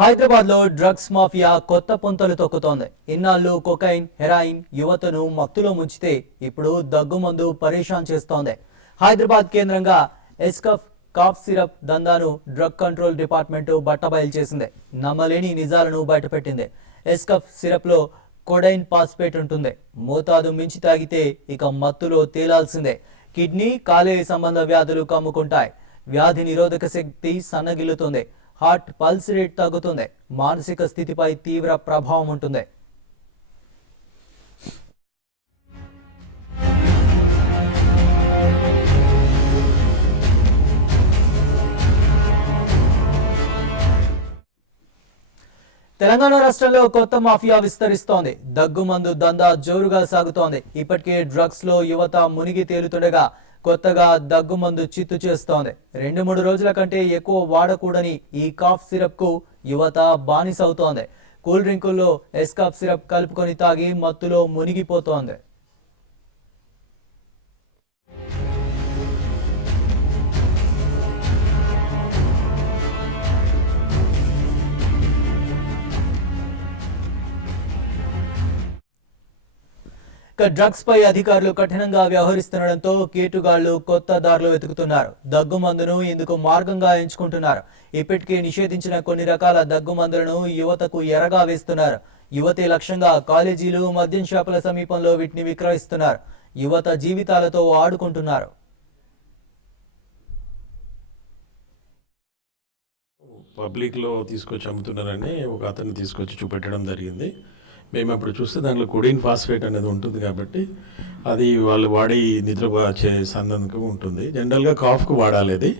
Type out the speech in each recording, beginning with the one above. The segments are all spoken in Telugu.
హైదరాబాద్ లో డ్రగ్స్ మాఫియా కొత్త పుంతలు తొక్కుతోంది. ఇన్నాళ్లు కొకైన్, హెరాయిన్ యువతను మత్తులో ముంచితే ఇప్పుడు దగ్గుమందు పరేషాన్ చేస్తోంది. హైదరాబాద్ కేంద్రంగా ఎస్కఫ్ కాఫ్ సిరప్ దందాను డ్రగ్ కంట్రోల్ డిపార్ట్మెంట్ బట్టబయలు చేసింది. నమ్మలేని నిజాలను బయటపెట్టింది. ఎస్కఫ్ సిరప్ లో కొడైన్ పాస్పేట్ ఉంటుంది. మోతాదు మించి తాగితే ఇక మత్తులో తేలాల్సిందే. కిడ్నీ, కాలేయ సంబంధ వ్యాధులు కమ్ముకుంటాయి. వ్యాధి నిరోధక శక్తి సన్నగిల్లుతుంది. హార్ట్ పల్స్ రేట్ తగ్గుతుంది. మానసిక స్థితిపై తీవ్ర ప్రభావం ఉంటుంది. తెలంగాణ రాష్ట్రంలో కొత్త మాఫియా విస్తరిస్తోంది. దగ్గుమందు దందా జోరుగా సాగుతోంది. ఇప్పటికే డ్రగ్స్ లో యువత మునిగి తేలుతుండగా కొత్తగా దగ్గుమందు చిత్తు చేస్తోంది. 2-3 రోజుల కంటే ఎక్కువ వాడకూడని ఈ కాఫ్ సిరప్ కు యువత బానిసవుతోంది. కూల్ డ్రింకుల్లో ఎస్కాఫ్ సిరప్ కలుపుకొని తాగి మత్తులో మునిగిపోతోంది. డ్రగ్స్ పై అధికారులు కఠినంగా వ్యవహరిస్తుండటంతో కేటుగాళ్లు కొత్త దారులు వెతుకుతున్నారు. దగ్గుమందును ఇందుకు మార్గంగా ఎంచుకుంటున్నారు. ఇప్పటికే నిషేధించిన కొన్ని రకాల దగ్గుమందులను యువతకు ఎరగా వేస్తున్నారు. యువతే లక్ష్యంగా కాలేజీలు, మద్యం షాపుల సమీపంలో వీటిని విక్రయిస్తున్నారు. యువత జీవితాలతో ఆడుకుంటున్నారు. పబ్లిక్లో తీసుకొచ్చి అమ్ముతున్నారని ఒక అతన్ని తీసుకొచ్చి చూపెట్టడం జరిగింది. మేము అప్పుడు చూస్తే దాంట్లో కొడిన్ ఫాస్ఫేట్ అనేది ఉంటుంది కాబట్టి అది వాళ్ళు వాడి నిద్ర సందర్భం ఉంటుంది. జనరల్గా కాఫ్కు వాడాలి అది.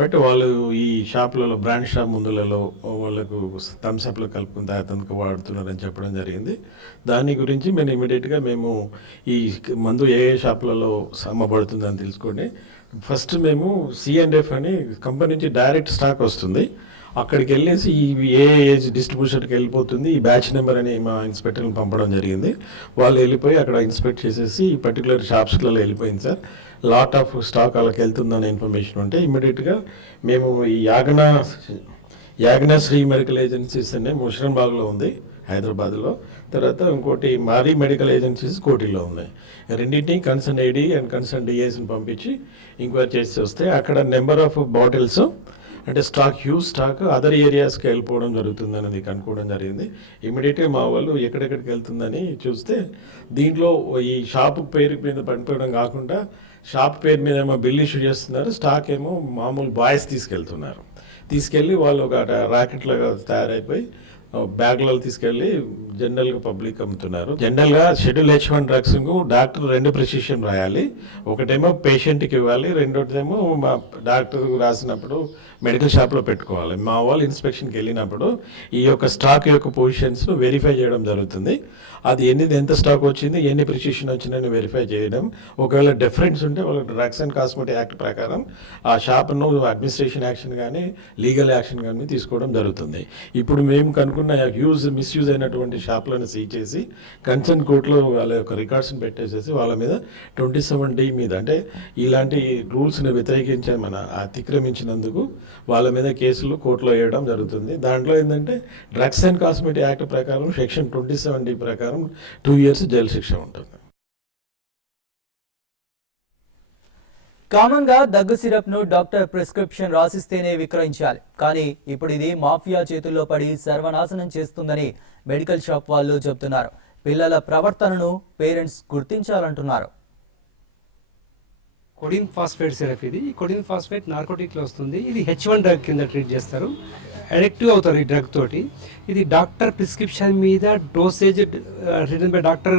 బట్ వాళ్ళు ఈ షాపులలో, బ్రాండ్ షాప్ ముందులలో వాళ్ళకు థమ్స్అప్లో కలుపుకుని తాగేందుకు వాడుతున్నారని చెప్పడం జరిగింది. దాని గురించి మేము ఇమీడియట్గా ఈ మందు ఏ షాపులలో అమ్మబడుతుందని తెలుసుకోండి. ఫస్ట్ మేము C&F అని కంపెనీ నుంచి డైరెక్ట్ స్టాక్ వస్తుంది. అక్కడికి వెళ్ళేసి ఏ ఏజ్ డిస్ట్రిబ్యూషన్కి వెళ్ళిపోతుంది, ఈ బ్యాచ్ నెంబర్ అని మా ఇన్స్పెక్టర్ని పంపడం జరిగింది. వాళ్ళు వెళ్ళిపోయి అక్కడ ఇన్స్పెక్ట్ చేసేసి ఈ పర్టికులర్ షాప్స్లలో వెళ్ళిపోయింది సార్, లాట్ ఆఫ్ స్టాక్ వాళ్ళకి వెళ్తుందనే ఇన్ఫర్మేషన్ ఉంటే ఇమ్మీడియట్గా మేము ఈ యాగ్నా శ్రీ మెడికల్ ఏజెన్సీస్ అనే ముషరంబాగ్లో ఉంది హైదరాబాద్లో, తర్వాత ఇంకోటి మారీ మెడికల్ ఏజెన్సీస్ కోటిలో ఉన్నాయి. రెండింటినీ కన్సర్న్ AD అండ్ కన్సర్న్ DAస్ని పంపించి ఎంక్వైరీ చేసి వస్తే అక్కడ నెంబర్ ఆఫ్ బాటిల్స్ అంటే హ్యూజ్ స్టాక్ అదర్ ఏరియాస్కి వెళ్ళిపోవడం జరుగుతుంది అనేది కనుక్కోవడం జరిగింది. ఇమీడియట్గా మా వాళ్ళు ఎక్కడెక్కడికి వెళ్తుందని చూస్తే దీంట్లో ఈ షాప్ పేరు మీద పడిపోవడం కాకుండా షాప్ పేరు మీద ఏమో బిల్ ఇష్యూ చేస్తున్నారు, స్టాక్ ఏమో మామూలు బాయ్స్ తీసుకెళ్ళి వాళ్ళు ఒక ర్యాకెట్లాగా తయారైపోయి బ్యాగ్లలో తీసుకెళ్ళి జనరల్గా పబ్లిక్ అమ్ముతున్నారు. జనరల్గా schedule H1 drugs doctor 2 prescription రాయాలి. ఒకటేమో పేషెంట్కి ఇవ్వాలి, రెండోటేమో మా డాక్టర్ రాసినప్పుడు మెడికల్ షాప్లో పెట్టుకోవాలి. మా వాళ్ళు ఇన్స్పెక్షన్కి వెళ్ళినప్పుడు ఈ యొక్క స్టాక్ యొక్క పొజిషన్స్ వెరిఫై చేయడం జరుగుతుంది. అది ఎంత స్టాక్ వచ్చింది, ఎన్ని ప్రిస్క్రిప్షన్ వచ్చిందని వెరిఫై చేయడం. ఒకవేళ డిఫరెన్స్ ఉంటే వాళ్ళకి డ్రగ్స్ అండ్ కాస్మెటిక్ యాక్ట్ ప్రకారం ఆ షాప్ను అడ్మినిస్ట్రేషన్ యాక్షన్ కానీ లీగల్ యాక్షన్ కానీ తీసుకోవడం జరుగుతుంది. ఇప్పుడు మేము కనుక్కున్న మిస్యూజ్ అయినటువంటి షాప్లను సీజ్ చేసి కన్సర్న్ కోర్టులో వాళ్ళ యొక్క రికార్డ్స్ని పెట్టేసేసి వాళ్ళ మీద 27D మీద అంటే ఇలాంటి రూల్స్ని అతిక్రమించినందుకు వాళ్ళ మీద కేసులు కోర్టులో వేయడం జరుగుతుంది. దాంట్లో ఏంటంటే డ్రగ్స్ అండ్ కాస్మెటిక్ యాక్ట్ ప్రకారం సెక్షన్ 27D ప్రకారం 2 years జైలు శిక్ష ఉంటుంది. కామన్ గా దగ్గు సిరప్ ను డాక్టర్ ప్రిస్క్రిప్షన్ రాసిస్తేనే విక్రయించాలి. కానీ ఇప్పుడు ఇది మాఫియా చేతుల్లో పడి సర్వనాశనం చేస్తుందని మెడికల్ షాప్ వాళ్ళు చెబుతున్నారు. పిల్లల ప్రవర్తనను పేరెంట్స్ గుర్తించాలంటున్నారు. కొడిన్ ఫాస్ఫేట్ సిరప్ ఇది. కొడిన్ ఫాస్ఫేట్ నార్కోటిక్లో వస్తుంది. ఇది H1 డ్రగ్ కింద ట్రీట్ చేస్తారు. అడిక్టివ్ అవుతారు ఈ డ్రగ్ తోటి. ఇది డాక్టర్ ప్రిస్క్రిప్షన్ మీద dosage written by doctor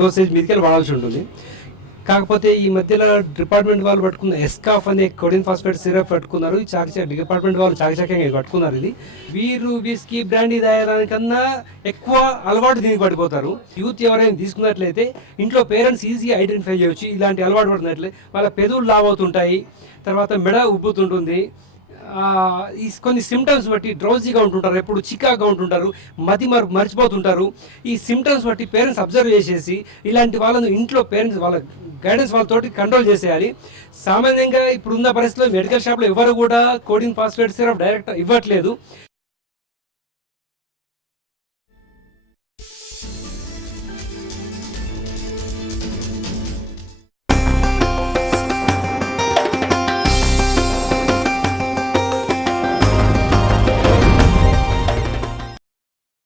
dosage మీదకి వాడాల్సి ఉంటుంది. కాకపోతే ఈ మధ్యలో డిపార్ట్మెంట్ వాళ్ళు పట్టుకున్న ఎస్కాఫ్ అనే కొడిన్ ఫాస్ఫేట్ సిరప్ పట్టుకున్నారు. డిపార్ట్మెంట్ వాళ్ళు చాకచక్యంగా పట్టుకున్నారు. ఇది వీరు విస్కీ బ్రాండీ తాగడానికన్నా ఎక్కువ అలవాటు దీనికి పడిపోతారు. యూత్ ఎవరైనా తీసుకున్నట్లయితే ఇంట్లో పేరెంట్స్ ఈజీగా ఐడెంటిఫై చేయొచ్చు. ఇలాంటి అలవాటు పడుతున్నట్లే వాళ్ళ పెదవులు లావవుతుంటాయి, తర్వాత మెడ ఉబ్బుతుంటుంది. ఈ కొన్ని సిమ్టమ్స్ బట్టి డ్రౌజీగా ఉంటుంటారు, ఎప్పుడు చికాగా ఉంటుంటారు, మర్చిపోతుంటారు. ఈ సిమ్టమ్స్ బట్టి పేరెంట్స్ అబ్జర్వ్ చేసేసి ఇలాంటి వాళ్ళను ఇంట్లో పేరెంట్స్ వాళ్ళ గైడెన్స్ వాళ్ళతోటి కంట్రోల్ చేసేయాలి. సామాన్యంగా ఇప్పుడున్న పరిస్థితుల్లో మెడికల్ షాప్లో ఎవరు కూడా కోడిన్ ఫాస్ఫేట్ సిరప్ డైరెక్ట్ ఇవ్వట్లేదు.